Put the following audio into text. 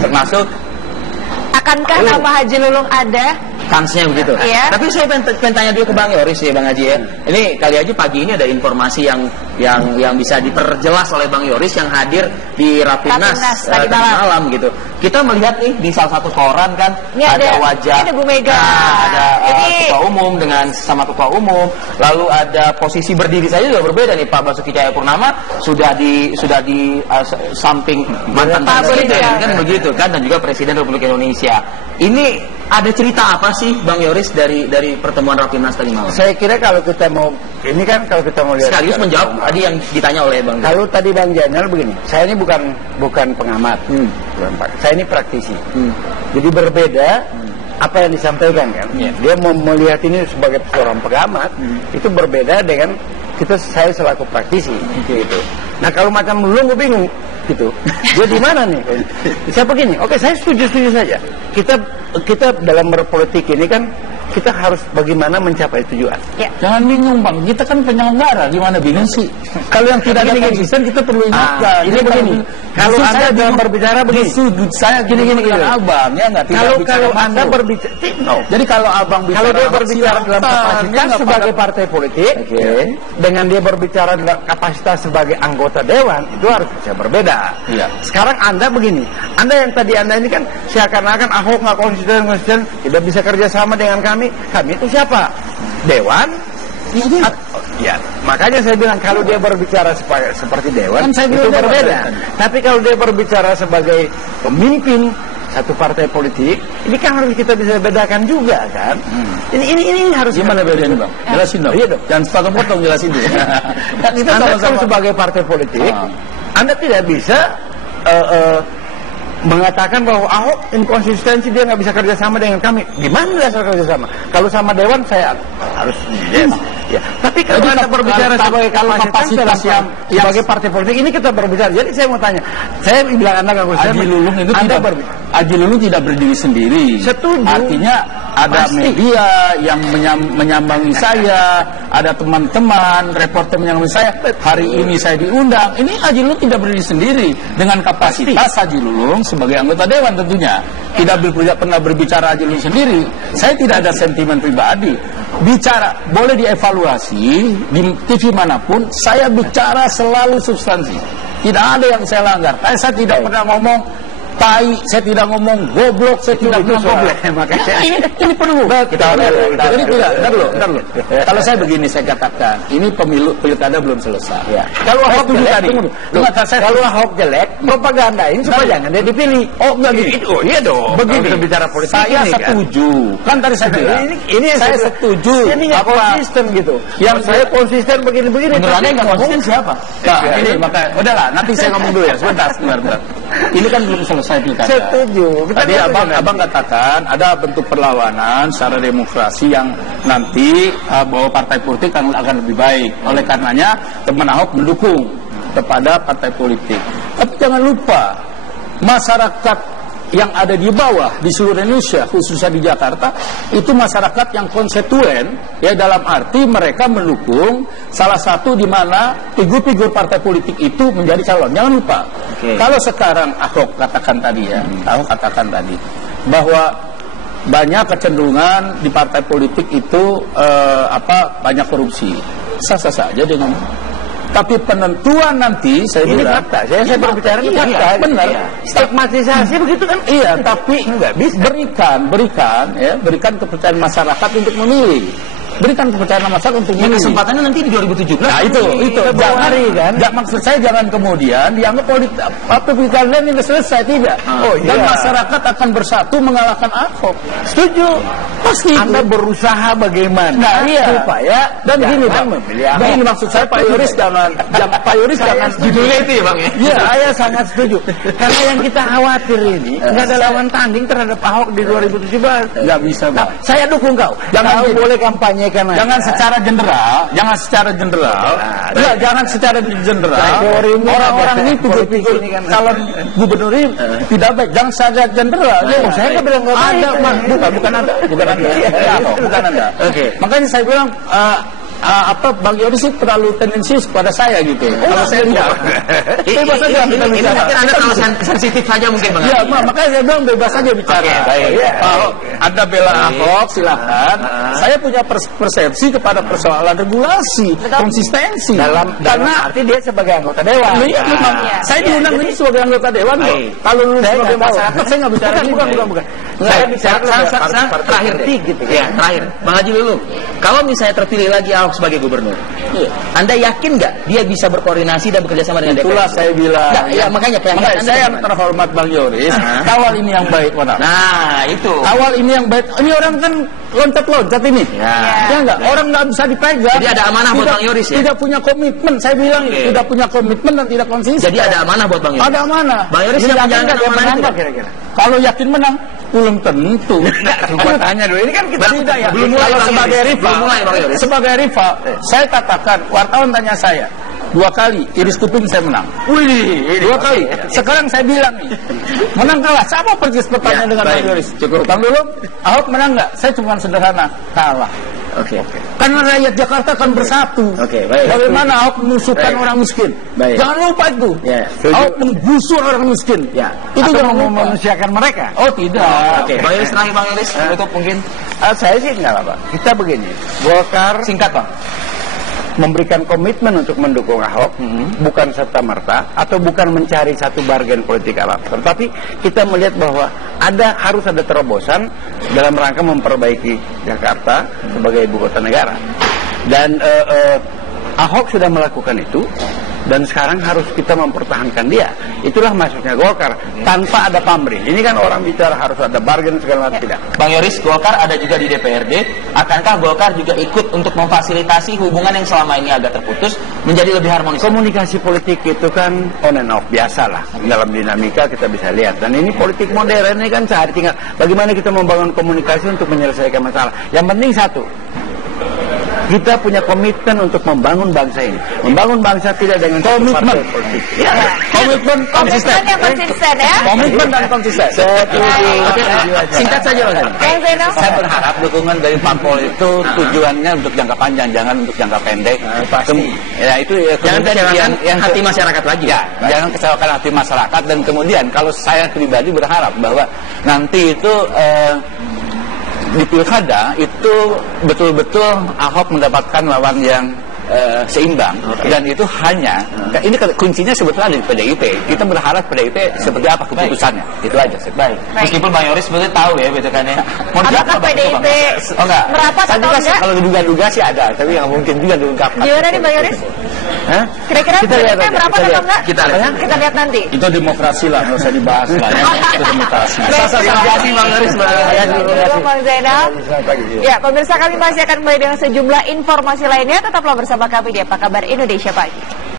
termasuk akankah nama Haji Lulung ada? kansnya begitu. Iya. Tapi saya pengen tanya dulu ke Bang Yoris ya, Bang Haji ya. Ini kali aja pagi ini ada informasi yang bisa diperjelas oleh Bang Yoris yang hadir di Rapimnas tadi malam gitu. Kita melihat nih di salah satu koran kan ini ada wajah, ini ada Bu Mega, ada ketua umum dengan sama ketua umum, lalu ada posisi berdiri saja juga berbeda nih. Pak Basuki Cahayapurnama sudah di samping mantan presiden kan begitu kan, dan juga Presiden Republik Indonesia. Ini ada cerita apa sih Bang Yoris dari pertemuan Rapimnas tadi malam? Saya kira kalau kita mau lihat sekaligus menjawab tadi yang ditanya oleh Bang. Kalau tadi Bang Jainal begini, saya ini bukan pengamat, saya ini praktisi. Jadi berbeda apa yang disampaikan kan. Dia mau melihat ini sebagai seorang pengamat, itu berbeda dengan saya selaku praktisi gitu. Nah kalau macam Lulung gue bingung gitu. Dia di mana nih? Saya begini, oke saya setuju saja. Kita dalam berpolitik ini kan kita harus bagaimana mencapai tujuan. Ya. Jangan bingung Bang, kita kan penyelenggara, gimana bingung sih? Kalau yang tidak ada konsisten kita perlu ingatkan. Ini begini, kalau Anda dalam berbicara begini, saya gini Abang ya nggak tidak kalau Anda berbicara, jadi kalau Abang bicara, kalau dia berbicara dalam kapasitas sebagai partai politik, dengan dia berbicara dalam kapasitas sebagai anggota dewan, itu harus bisa berbeda. Iya. Sekarang Anda begini, Anda ini kan seakan-akan Ahok nggak konsisten, tidak bisa kerjasama dengan kami itu siapa? Dewan? Ya, makanya saya bilang kalau dia berbicara seperti dewan kan itu berbeda. Tapi kalau dia berbicara sebagai pemimpin satu partai politik, ini kan harus kita bisa bedakan juga kan. Ini harus gimana bedanya Bang? Jelasin dong. Iya dong. Jangan sepotong-potong jelasin dulu. Kan kita sama-sama sebagai partai politik, Anda tidak bisa mengatakan bahwa Ahok inkonsistensi, dia nggak bisa kerjasama dengan kami. Gimana dasar kerjasama? Kalau sama Dewan saya harus ya. Tapi kalau Anda berbicara sebagai kapasitas yang sebagai partai politik, ini kita berbicara. Jadi saya mau tanya, saya bilang Anda nggak konsisten. Haji Lulung tidak berdiri sendiri. Setuju. Artinya ada media yang menyambangi saya, ada teman-teman reporter menyambangi saya. Hari ini saya diundang. Ini Haji Lulung tidak berdiri sendiri dengan kapasitas Haji Lulung sebagai anggota dewan tentunya. Tidak pernah berbicara Haji Lulung sendiri. Saya tidak ada sentimen pribadi. Bicara boleh dievaluasi di TV manapun, saya bicara selalu substansi. Tidak ada yang saya langgar. Saya tidak pernah ngomong tai, saya tidak ngomong goblok, saya tidak ngomong makanya ini perlu kita ini tidak, bentar dulu. Kalau saya begini, saya katakan ini pilkada belum selesai ya. Kalau Ahok kalau Ahok jelek, propagandain supaya jangan dia dipilih. Oh enggak gitu. Oh iya dong. Begini bicara politik saya ini setuju kan tadi saya bilang ini saya setuju. Ini nggak konsisten gitu. Yang saya konsisten begini benerannya nggak konsisten siapa? Nah ini makanya udahlah, nanti saya ngomong dulu ya, sebentar. Ini kan belum selesai. Setuju. Tadi abang katakan ada bentuk perlawanan secara demokrasi yang nanti bahwa partai politik akan lebih baik. Oleh karenanya teman Ahok mendukung kepada partai politik. Tapi jangan lupa masyarakat yang ada di bawah di seluruh Indonesia, khususnya di Jakarta, itu masyarakat yang konstituen, ya dalam arti mereka mendukung salah satu di mana figur-figur partai politik itu menjadi calon. Jangan lupa, kalau sekarang Ahok katakan tadi bahwa banyak kecenderungan di partai politik itu banyak korupsi. Sah-sah saja dengan. Tapi penentuan nanti saya bilang fakta. Saya berbicara ini fakta. Benar. Stigmatisasi begitu kan? Iya, tapi enggak bisa. Berikan kepercayaan masyarakat untuk memilih. Berikan kepercayaan masyarakat untuk memilih. Kesempatannya nanti di 2017. Nah, itu. Jangan maksud saya jangan kemudian dianggap pilkada ini sudah selesai, tidak. Dan masyarakat akan bersatu mengalahkan Ahok. Setuju. Pasti Anda berusaha bagaimana supaya dan gini Bang, begini maksud saya Pak Yoris jangan judulnya itu ya Bang ya. Iya, saya sangat setuju. Karena yang kita khawatir ini nggak ada lawan tanding terhadap Ahok di 2017. Nggak bisa Bang. Saya dukung kau. Jangan boleh kampanyekan aja. Jangan secara general. Jangan secara general. Orang-orang ini figur calon gubernur ini tidak baik. Jangan secara general. Saya nggak bilang nggak baik. Bukan Anda. Oke. Makanya saya bilang Bang Yoris sih terlalu tendensius pada saya gitu. Kalau saya enggak. Bebas saja kita Ini bicara. mungkin Anda terlalu sensitif saja mungkin Bang. Ya, makanya saya bilang bebas saja bicara. Kalau Anda bela Ahok silahkan. Saya punya persepsi kepada persoalan regulasi, konsistensi. Karena arti dia sebagai anggota dewan. Iya, memang. Saya diundang ini sebagai anggota dewan kok. Kalau lu sebagai masyarakat saya nggak bicara. Bukan. Saya bicara terakhir gitu. Ya, terakhir. Bang Haji Lulung, kalau misalnya terpilih lagi Ahok sebagai gubernur, Anda yakin nggak dia bisa berkoordinasi dan bekerja sama dengan DPR? Itulah saya bilang. Ya, makanya saya yang terhormat Bang Yoris. Kawal ini yang baik, mana? Nah, itu. Kawal ini yang baik. Ini orang kan loncat-loncat ini. Ya enggak, orang nggak bisa dipegang. Jadi ada amanah buat Bang Yoris ya? Tidak punya komitmen, saya bilang tidak punya komitmen dan tidak konsisten. Jadi ada amanah buat Bang Yoris. Ada amanah. Bang Yoris yang menjalankan amanah itu kira-kira. Kalau yakin menang, belum tentu. Gua tanya dulu, ini kan kita tidak ya. Belum mulai, Kalau Bang sebagai Yoris. rival, Belum mulai, Bang Yoris. sebagai rival, saya katakan wartawan tanya saya. 2 kali, iris kuping saya menang. Wih, 2 kali. Sekarang saya bilang nih, menang kalah. Sama persis pertanyaan dengan Bang Yoris. Cukup. Bang Lulung, Ahok menang nggak? Saya cuma sederhana, kalah. Oke. Karena rakyat Jakarta akan bersatu. Oke, baik. Bagaimana Ahok menusukkan orang miskin? Baik. Jangan lupa itu. Ya, Ahok menggusur orang miskin. Ya. Itu Atau jangan lupa. memanusiakan mereka. Oh tidak. Oke. Bang Yoris terakhir, Bang Yoris. Untuk mungkin Saya sih enggak lah, Pak. Kita begini, Golkar singkat, Bang. memberikan komitmen untuk mendukung Ahok, bukan serta-merta atau bukan mencari satu bargain politik apa, tetapi kita melihat bahwa harus ada terobosan dalam rangka memperbaiki Jakarta sebagai ibu kota negara. Dan Ahok sudah melakukan itu, dan sekarang harus kita mempertahankan dia. Itulah maksudnya Golkar, tanpa ada pamrih. Ini kan orang bicara harus ada bargain segala macam, tidak. Bang Yoris, Golkar ada juga di DPRD. Akankah Golkar juga ikut untuk memfasilitasi hubungan yang selama ini agak terputus menjadi lebih harmonis? Komunikasi politik itu kan on and off, biasalah. Dalam dinamika kita bisa lihat. Dan ini politik modern, ini kan sehari tinggal. Bagaimana kita membangun komunikasi untuk menyelesaikan masalah. Yang penting satu, kita punya komitmen untuk membangun bangsa ini. Membangun bangsa tidak dengan komitmen politik. Ya. Komitmen konsisten. Komitmen yang konsisten ya. Komitmen dan konsisten. Oke, singkat saja, Bang. Bang Zainal. Saya berharap dukungan dari parpol itu tujuannya untuk jangka panjang, jangan untuk jangka pendek. Pasti. Ya itu Jangan kecewakan hati masyarakat lagi. Ya, jangan kecewakan hati masyarakat. Dan kemudian kalau saya pribadi berharap bahwa nanti itu di pilkada itu betul-betul Ahok mendapatkan lawan yang seimbang, dan itu hanya ini kuncinya sebetulnya di PDIP. Kita berharap PDIP seperti apa keputusannya. Itu aja. Baik. Meskipun Bang Yoris sebetulnya tahu ya bedakannya. Apakah PDIP merapat atau enggak? Kalau duga-duga sih ada, tapi yang mungkin juga diungkapkan. Gimana nih Bang Yoris? Hah? Kira-kira PDIP merapat atau enggak? Kita lihat. Kita lihat nanti. Itu demokrasi lah, nggak usah dibahas lah ya. Itu demokrasi. Terima kasih Bang Yoris. Bang Zainal. Ya, pemirsa, kami masih akan kembali dengan sejumlah informasi lainnya. Tetaplah bersama kami di Apa Kabar Indonesia Pagi.